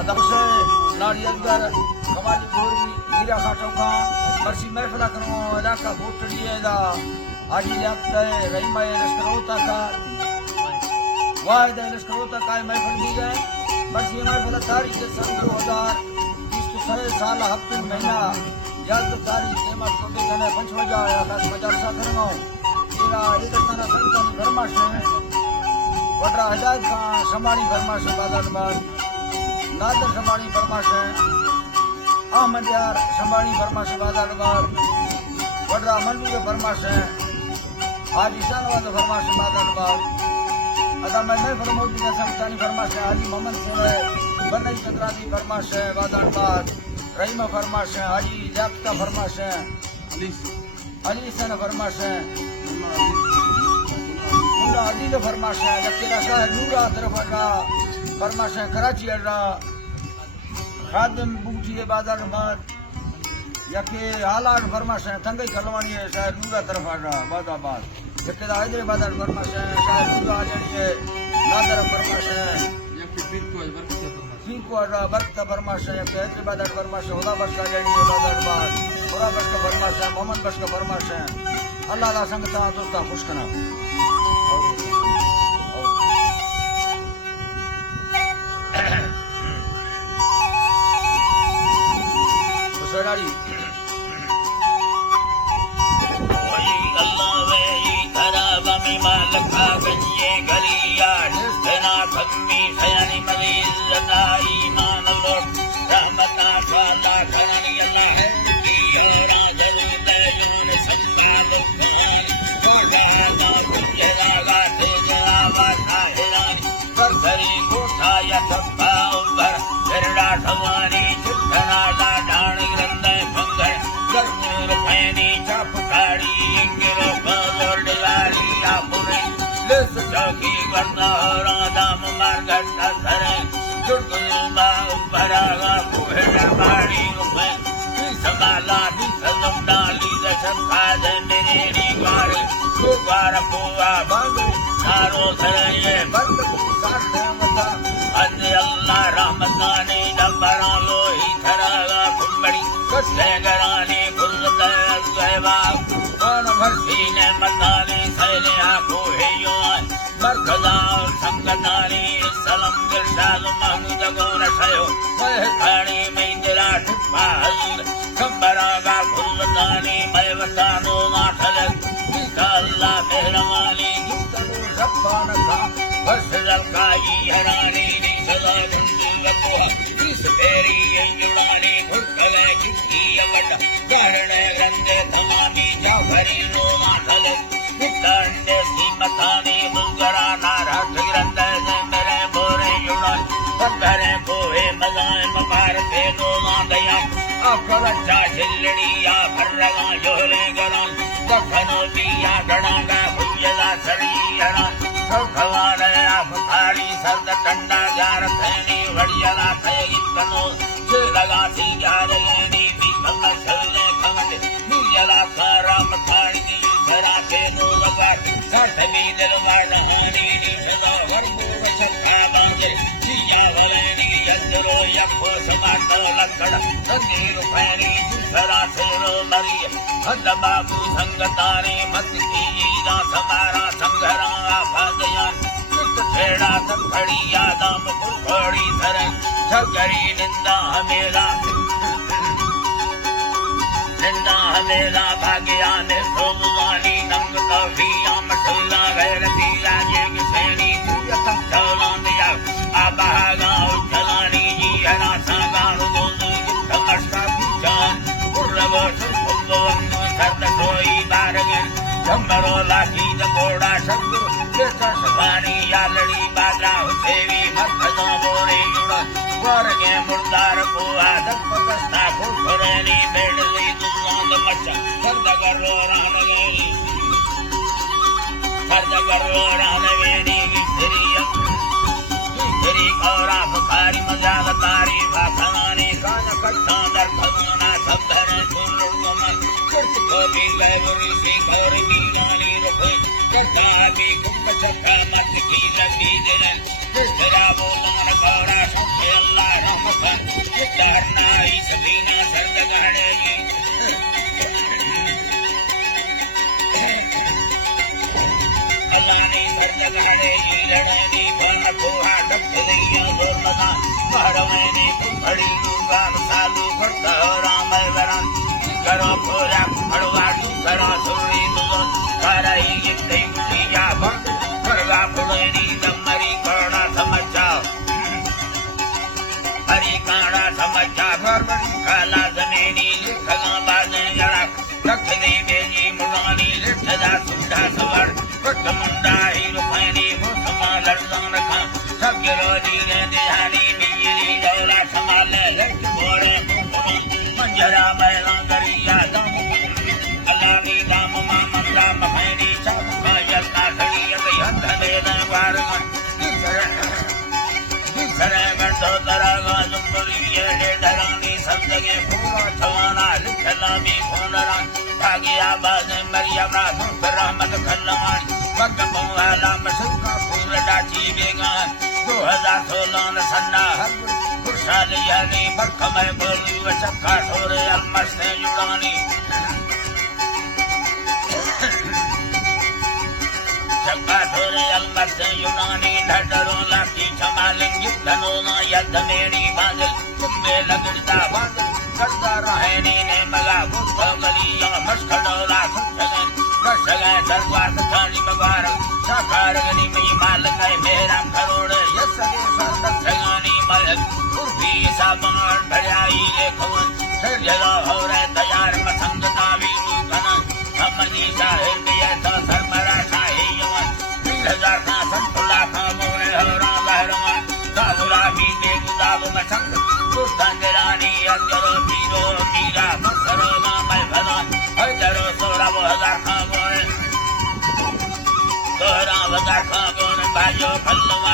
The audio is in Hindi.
अदब से नारियलगर कमाली गोरी मीरा खाटों का बरसी महफिल करो इलाका भूतड़ी दा आजी जाते रही मैं लश्करोता का वाहिद लश्करोता का महफिल दी गए बरसी महफिल तारीख के सन 2020 साल हफ्ते महीना याद तारीख के मत को देखने पंचवजा या 10,000 सा करो तेरा इतना संतन फरमाश वडरा हिदायत का समानी फरमाश बादल नादर समानी फरमाश अहमद यार समानी फरमाश बादल वडरा मंजूर फरमाश हाजी शानवाद फरमाश बादल अदा मैं फरमोदी का संतानी फरमाश हाजी मोहम्मद से बनई चंद्रानी फरमाश बादल रहीमा फरमाश हाजी जाफ्ता फरमाश अली सन फरमाश अदील फरमाश लकेला शाह नूरा तरफा फरमाश कराची अड्डा खादिम बूटी बाजार माद यके हालात फरमाश थंगई कलवानी शाह नूरा तरफा बादाबाद यके हैदराबाद फरमाश शाह नूरा आजड़ी नादर फरमाश यके पीको अड्डा बरकत फरमाश यके हैदराबाद फरमाश खुदा बख्श आजड़ी बादाबाद खुदा बख्श फरमाश मोहम्मद बख्श फरमाश अल्लाह दा संगता दोस्ता खुश कना Ferrari. Allah ve taraba mi malaka ganye galiya dena khammi khayani maliz na iman Allah rahmatna fala kharani Allah hai ki ora jalil dayun sammad khan koda na kujra ga te java khairani sari kotha ya tabba umbar terda thawani chutana da daan grande bhangar garmur phani chap kadi ingro bazor dilari apure les chaki varna radam margat sare judulma uparaga puhera badi upe samala bisalum dali da chakha de mere gwar gwar puwa bandu saro sare band sakha mata ande Allah rahmatane dambara lohi tharaga kumbadi kase garane kulda zeba kon bharsine matane khaile akho heyo markaza sangatani salam dirshad mahmud gona sayo wah khani maindra thpa hazur kambaraga kulladani maywatano mathal Allah mehramani gitanu rabbana tha vasal kai harani ni sada bundu lakoha is peri enjulani kurkale kitti avada karane grande thamani jafari no mathal kitande simatani bulgara narat grande mere bore yulan pandare kohe mazan makar ke no mandaya afracha chilldiya farraga jole garan dakhano biya ganaga hujla sariyana Kavana Afari Sanda Tanda Garathani Vadiala Kayitano Chilaga Sigarani Vikala Sale Kamade Nuyala Karamatani Sarate Nulagat Sartami Delvada Hani Nisada Varmu Sakabanje Siya Valani Yandro Yakho Samata Lakada Sandiru Pani Sarate Maria Handababu Sangatani Matiki Da Samara Sangara Kheda खड़ी यादम कुड़ी धर छकरी निंदा हमेरा भाग्या ने सोमवानी नंग कभिया मठला गैरती लाजे किसेनी चौला दिया आबागा उठलानी जी हरा सागानु दोदु तमस्ता जान पुरव सुभवन सत कोई बारगन जम्बरो लागी जकोड़ा सतगुरु सफानी यालड़ी बाजा सेवी मर्खदा बोरे जुड़ा वर्गे मुर्दार को आदम पकस्ता फुरनी बेडली दुलांग मच्चा सरदगरो रानवेनी श्री कौरा बुखारी मजाक तारी भाखनानी कान कट्ठा दर भगवाना सब धरे फूल कभी गैबरी से गौर मीनानी रखे करता भी कुंभ छक्का मत की लगी दिन तेरा बोलान गौरा सुखे अल्लाह रहमत पोहा डबलिया गोरमदा महरवने कुखड़ी दुर्गान साधु करता राम वरन करो पोरा फड़वाडू करो सोरी दुलो कराई गिट्टी मुटिया बंद करवा फुलेनी दमरी करना समझा हरी काना समझा बरबरी काला जनेनी लिखना बाजे जड़ा दक्षिणी बेजी मुरानी लिखदा सुधा सवर मुंडा ही रुपैनी मुसमा लड़न रखा सब गिरोदी ने दिहानी बिजली दौला संभाले लट बोरे मंजरा मैला करिया दम अलानी दाम मामला महनी सब यत्ना खड़ी गई हथ दे दरबार सरे गंधो तरगा जुम्बरी ये डरानी सब जगह पूरा छवाना लिखला भी फोनरा भागी आवाज मरिया बा रहमत खल्लवान वक्त पवाला मसका पूरा डाची बेगान 2016 सन्ना खुशहाली यानी बरखमय बोली वचखा ठोरे अलमस्ते जुड़ानी चक्का ठोरे अलमस्ते जुड़ानी ढटरों लाठी छमालेंगे धनों यद्धमेरी बांधल चुम्बे लगड़ता बांधल करता रहेनी ने मगा बुद्ध गलिया मस्खडोला सुखगन कसगन सर्वात थानी मबारक साकारगनी मई मालक मेरा करोड़ यसगे सरदक्षगानी मलक उर्फी साबान भड़ाई लेखवन सर्जला हो रहे तैयार मसंगता वीरू घनन हमनी साहिब ये तो सरमरा शाही यवन 20,000 का संतुला का मोरे हो रहा बहरवन साबुला भी देगुदाब मसंग कुस्तंजरानी अंजरो पीरो मीरा मसरो नामय भनन हजरो 16,000 का मोरे 16,000 का मोरे भाइयों खल्लवा